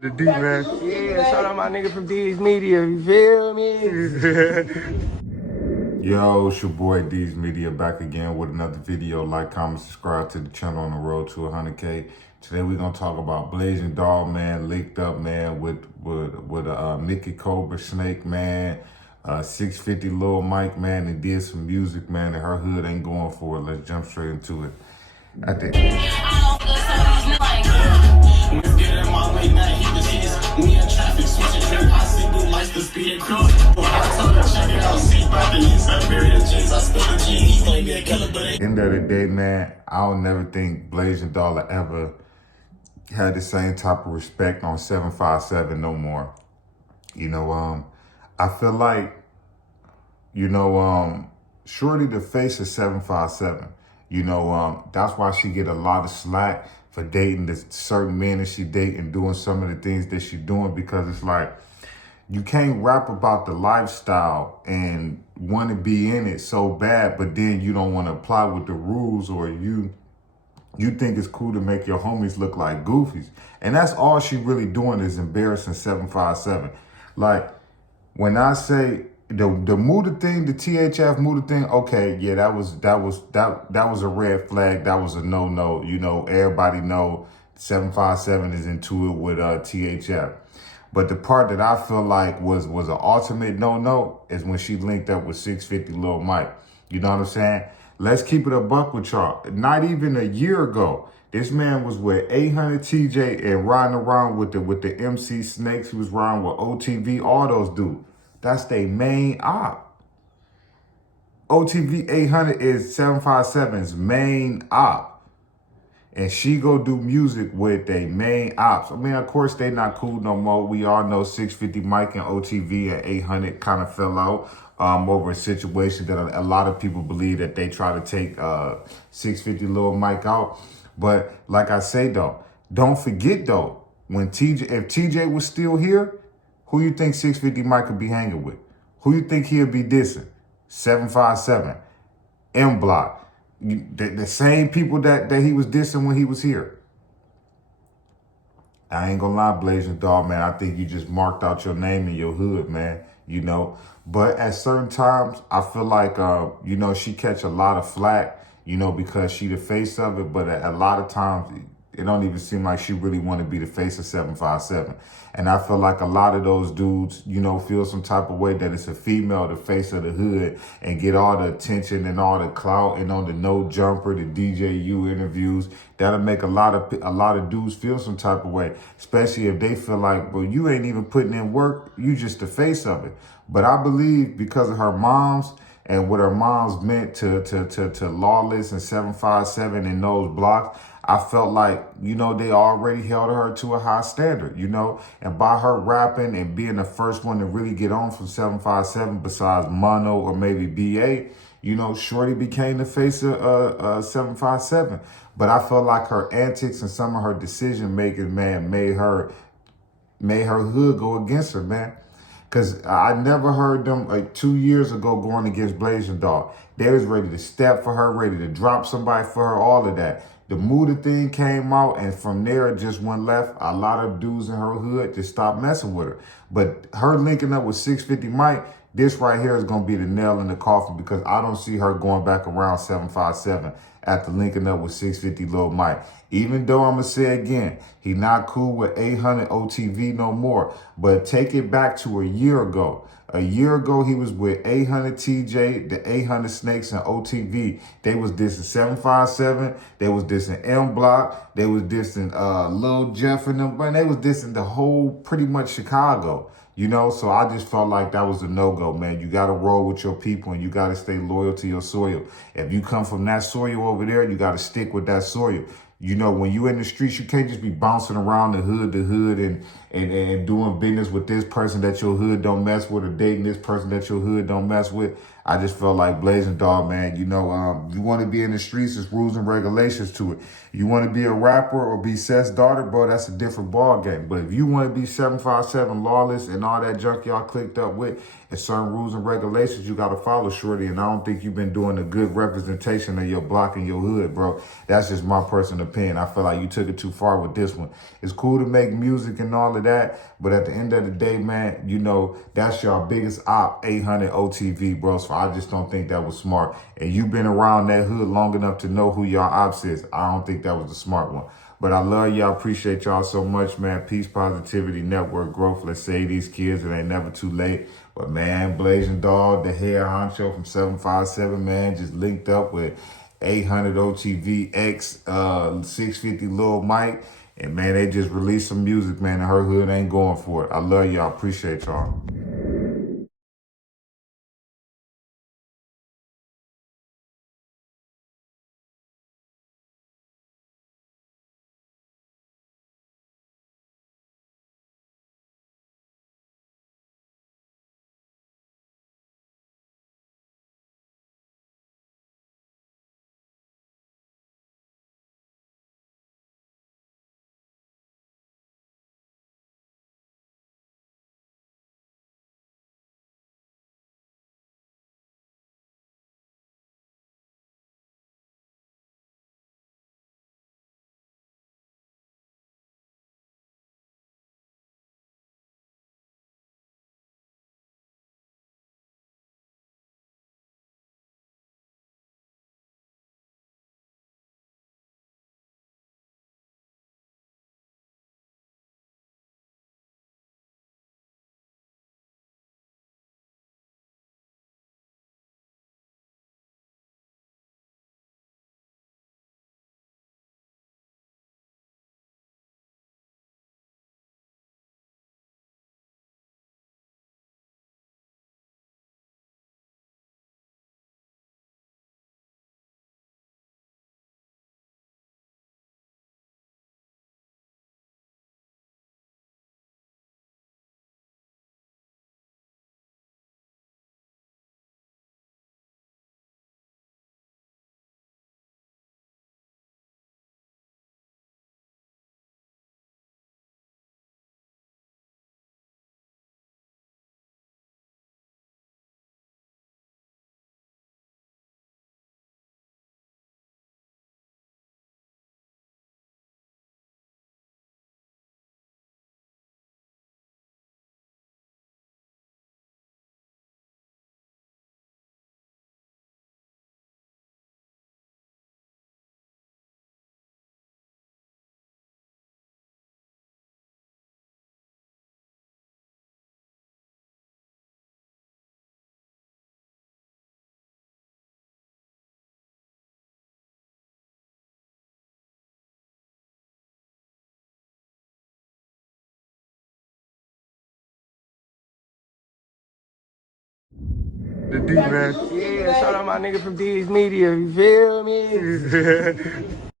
The D, man. Yeah, shout out my nigga from D's Media, you feel me? Yo, it's your boy D's Media back again with another video. Like, comment, subscribe to the channel on the road to 100K. Today we're gonna talk about Blasian Doll, man, linked up, man, with Mickey Cobra Snake, man, 650 Lil Mike, man, and did some music, man, and her hood ain't going for it. Let's jump straight into it. I think. End of the day, man, I don't never think Blasian Doll ever had the same type of respect on 757 no more. I feel like, Shorty the face of 757. That's why she get a lot of slack for dating the certain men that she date and doing some of the things that she doing, because it's like, you can't rap about the lifestyle and want to be in it so bad, but then you don't want to apply with the rules, or you think it's cool to make your homies look like goofies. And that's all she really doing is embarrassing 757. Like, when I say the Muda thing, the THF Muda thing, okay, yeah, that was a red flag. That was a no-no. Everybody know 757 is into it with THF. But the part that I feel like was an ultimate no-no is when she linked up with 650 Lil Mike. You know what I'm saying? Let's keep it a buck with y'all. Not even a year ago, this man was with 800 TJ and riding around with the MC Snakes. He was riding with OTV, all those dudes. That's their main op. OTV 800 is 757's main op. And she go do music with their main ops. I mean, of course, they not cool no more. We all know 650 Mike and OTV and 800 kind of fell out over a situation that a lot of people believe that they try to take 650 Lil Mike out. But like I say, though, don't forget, though, if TJ was still here, who you think 650 Mike could be hanging with? Who you think he'll be dissing? 757, M Block. The same people that he was dissing when he was here. I ain't gonna lie, Blasian Doll, man. I think you just marked out your name in your hood, man. But at certain times, I feel like, she catch a lot of flack, because she the face of it. But a lot of times, it don't even seem like she really want to be the face of 757. And I feel like a lot of those dudes, feel some type of way that it's a female, the face of the hood, and get all the attention and all the clout, and on the No Jumper, the DJU interviews. That'll make a lot of dudes feel some type of way, especially if they feel like, well, you ain't even putting in work, you just the face of it. But I believe because of her moms and what her moms meant to Lawless and 757 and those blocks, I felt like, they already held her to a high standard, and by her rapping and being the first one to really get on from 757 besides Mono or maybe BA, Shorty became the face of 757. But I felt like her antics and some of her decision making, man, made her hood go against her, man. Because I never heard them, like 2 years ago, going against Blasian Doll. They was ready to step for her, ready to drop somebody for her, all of that. The Muda thing came out, and from there, it just went left. A lot of dudes in her hood just stopped messing with her. But her linking up with 650 Mike, this right here is going to be the nail in the coffin, because I don't see her going back around 757 after linking up with 650 Lil Mike. Even though I'm going to say again, he not cool with 800 OTV no more. But take it back to a year ago. A year ago, he was with 800 TJ, the 800 Snakes, and OTV. They was dissing 757. They was dissing M Block. They was dissing Lil Jeff and them. But they was dissing the whole, pretty much Chicago. So I just felt like that was a no-go, man. You got to roll with your people, and you got to stay loyal to your soil. If you come from that soil over there, you got to stick with that soil. When you in the streets, you can't just be bouncing around the hood to hood and doing business with this person that your hood don't mess with, or dating this person that your hood don't mess with. I just felt like Blasian Doll, man. You want to be in the streets, there's rules and regulations to it. You want to be a rapper or be Seth's daughter, bro, that's a different ball game. But if you want to be 757 Lawless and all that junk y'all clicked up with, and certain rules and regulations you got to follow, Shorty. And I don't think you've been doing a good representation of your block and your hood, bro. That's just my personal opinion. I feel like you took it too far with this one. It's cool to make music and all of of that. But at the end of the day, man, you know, that's your biggest op, 800 OTV, bro. So I just don't think that was smart. And you've been around that hood long enough to know who y'all ops is. I don't think that was the smart one. But I love y'all. Appreciate y'all so much, man. Peace, positivity, network growth. Let's save these kids. It ain't never too late. But, man, Blasian Doll, the hair honcho from 757, man, just linked up with 800 OTV X 650 Lil Mike. And, man, they just released some music, man, and her hood ain't going for it. I love y'all. Appreciate y'all. The D, man. Yeah, shout out my nigga from D's Media, you feel me?